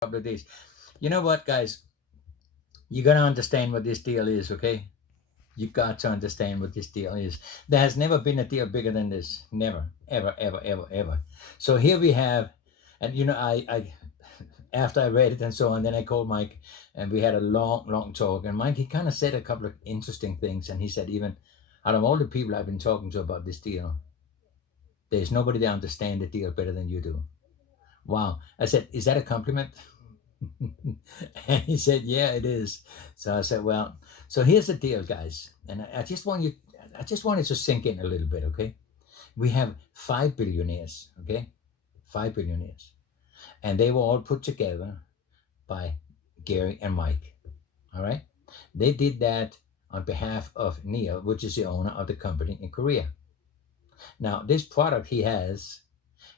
couple of days. You know what, guys? You got to understand what this deal is, okay? You got to understand what this deal is. There has never been a deal bigger than this. Never, ever, ever, ever, ever. So here we have, and I after I read it and so on, then I called Mike, and we had a long, long talk. And Mike, he kind of said a couple of interesting things, and he said, even out of all the people I've been talking to about this deal, there's nobody that understands the deal better than you do. Wow. I said, is that a compliment? And he said, yeah, it is. So I said, well, so here's the deal, guys. And I just want you, I just want it to sink in a little bit, okay? We have 5 billionaires, okay? 5 billionaires. And they were all put together by Gary and Mike, all right? They did that on behalf of Neil, which is the owner of the company in Korea. Now, this product he has,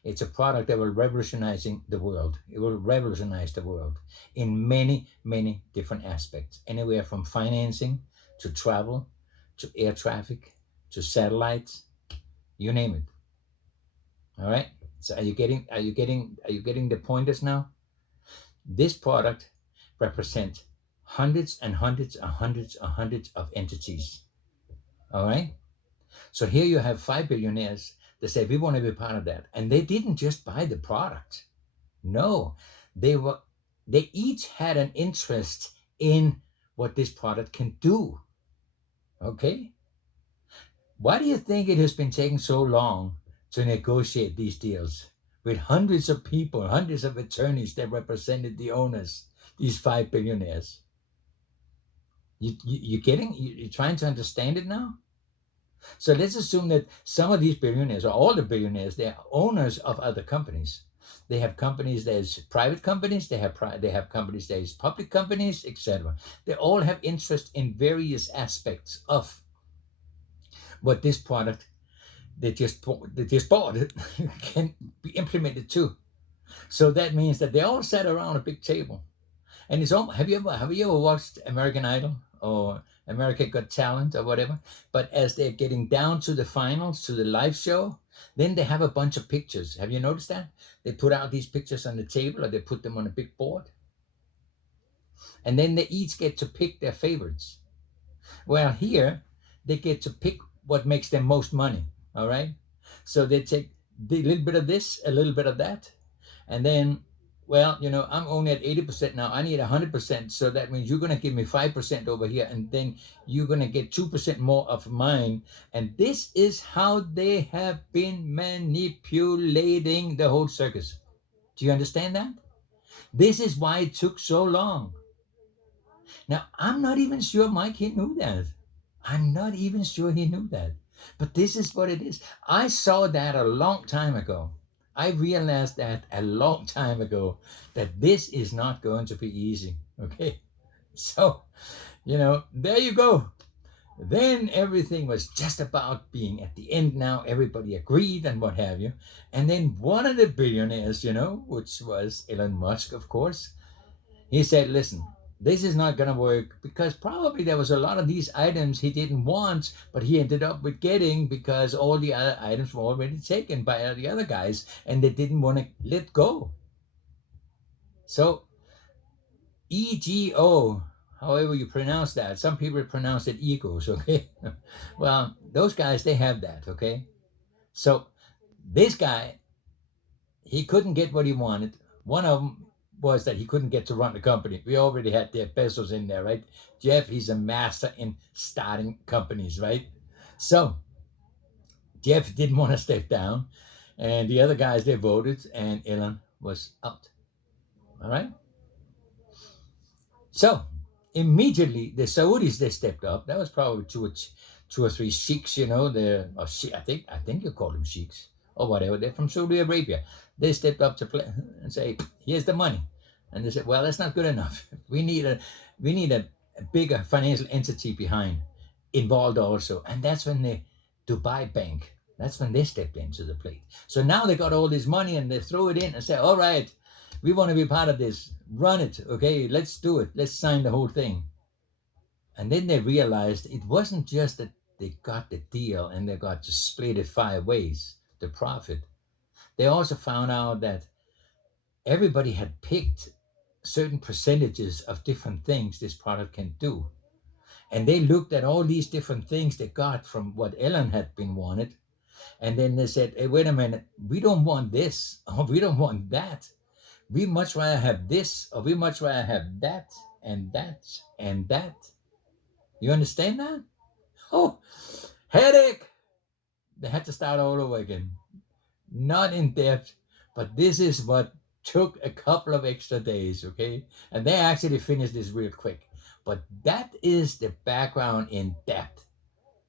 it's a product that will revolutionizing the world. It will revolutionize the world in many, many different aspects. Anywhere from financing to travel to air traffic to satellites, you name it. All right. So are you getting the pointers now? This product represents hundreds and hundreds and hundreds and hundreds of entities. All right. So here you have 5 billionaires that say we want to be part of that. And they didn't just buy the product. No, they were they each had an interest in what this product can do. Okay? Why do you think it has been taking so long to negotiate these deals with hundreds of people, hundreds of attorneys that represented the owners, these 5 billionaires? You getting? You're trying to understand it now? So let's assume that some of these billionaires, or all the billionaires, they're owners of other companies. They have companies there's private companies, they have companies there's public companies, etc. They all have interest in various aspects of what this product they just bought it can be implemented too. So that means that they all sat around a big table. And it's all, have you ever watched American Idol or America Got Talent or whatever? But as they're getting down to the finals, to the live show, then they have a bunch of pictures. Have you noticed that? They put out these pictures on the table or they put them on a big board. And then they each get to pick their favorites. Well, here they get to pick what makes them most money. All right. So they take a little bit of this, a little bit of that, and then, well, I'm only at 80% now. I need 100%. So that means you're going to give me 5% over here, and then you're going to get 2% more of mine. And this is how they have been manipulating the whole circus. Do you understand that? This is why it took so long. Now, I'm not even sure Mike he knew that. I'm not even sure he knew that. But this is what it is. I saw that a long time ago. I realized that a long time ago that this is not going to be easy. Okay. So, there you go. Then everything was just about being at the end now. Everybody agreed and what have you. And then one of the billionaires, which was Elon Musk, of course, he said, listen, this is not going to work because probably there was a lot of these items he didn't want, but he ended up with getting because all the other items were already taken by the other guys and they didn't want to let go. So, EGO, however you pronounce that, some people pronounce it egos, okay? Well, those guys, they have that, okay? So, this guy, he couldn't get what he wanted. One of them was that he couldn't get to run the company. We already had Jeff Bezos in there, right? Jeff, he's a master in starting companies, right? So Jeff didn't want to step down, and the other guys they voted, and Elon was out. All right. So immediately the Saudis they stepped up. That was probably two or three sheiks, I think you call them sheiks or whatever. They're from Saudi Arabia. They stepped up to play and say, "Here's the money," and they said, "Well, that's not good enough. We need a bigger financial entity behind involved also." And that's when the Dubai Bank. That's when they stepped into the plate. So now they got all this money and they throw it in and say, "All right, we want to be part of this. Run it, okay? Let's do it. Let's sign the whole thing." And then they realized it wasn't just that they got the deal and they got to split it 5 ways, the profit. They also found out that everybody had picked certain percentages of different things this product can do. And they looked at all these different things they got from what Ellen had been wanted. And then they said, hey, wait a minute, we don't want this, or we don't want that. We much rather have this, or we much rather have that, and that, and that. You understand that? Oh, headache. They had to start all over again. Not in depth, but this is what took a couple of extra days, okay? And they actually finished this real quick. But that is the background in depth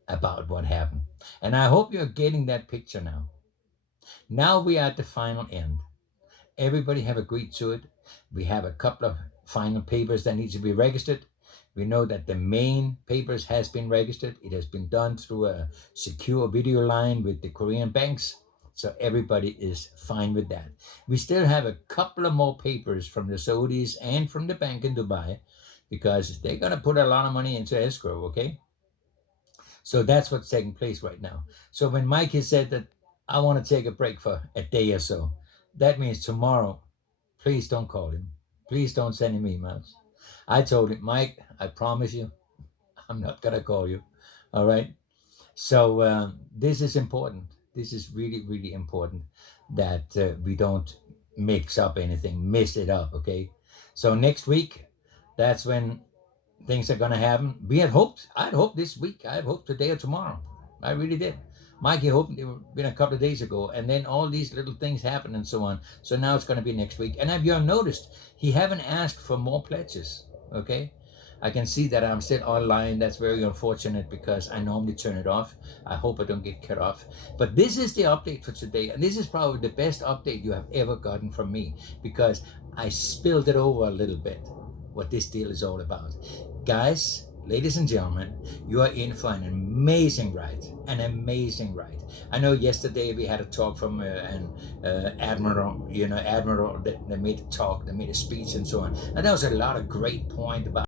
about what happened. And I hope you're getting that picture now. Now we are at the final end. Everybody have agreed to it. We have a couple of final papers that need to be registered. We know that the main papers has been registered. It has been done through a secure video line with the Korean banks. So everybody is fine with that. We still have a couple of more papers from the Saudis and from the bank in Dubai because they're going to put a lot of money into escrow, okay? So that's what's taking place right now. So when Mikey said that I want to take a break for a day or so, that means tomorrow, please don't call him. Please don't send him emails. I told him, Mike, I promise you, I'm not going to call you. All right. So this is important. This is really, really important that we don't mix up anything, mess it up. Okay. So next week, that's when things are going to happen. I'd hoped this week, I'd hoped today or tomorrow. I really did. Mikey hoped it would been a couple of days ago, and then all these little things happen and so on. So now it's going to be next week. And if you have noticed, he haven't asked for more pledges. Okay, I can see that I'm still online. That's very unfortunate because I normally turn it off. I hope I don't get cut off. But this is the update for today, and this is probably the best update you have ever gotten from me because I spilled it over a little bit what this deal is all about. Guys, ladies and gentlemen, you are in for an amazing ride. An amazing ride. I know yesterday we had a talk from an admiral, admiral that made a talk, that made a speech and so on. And there was a lot of great point about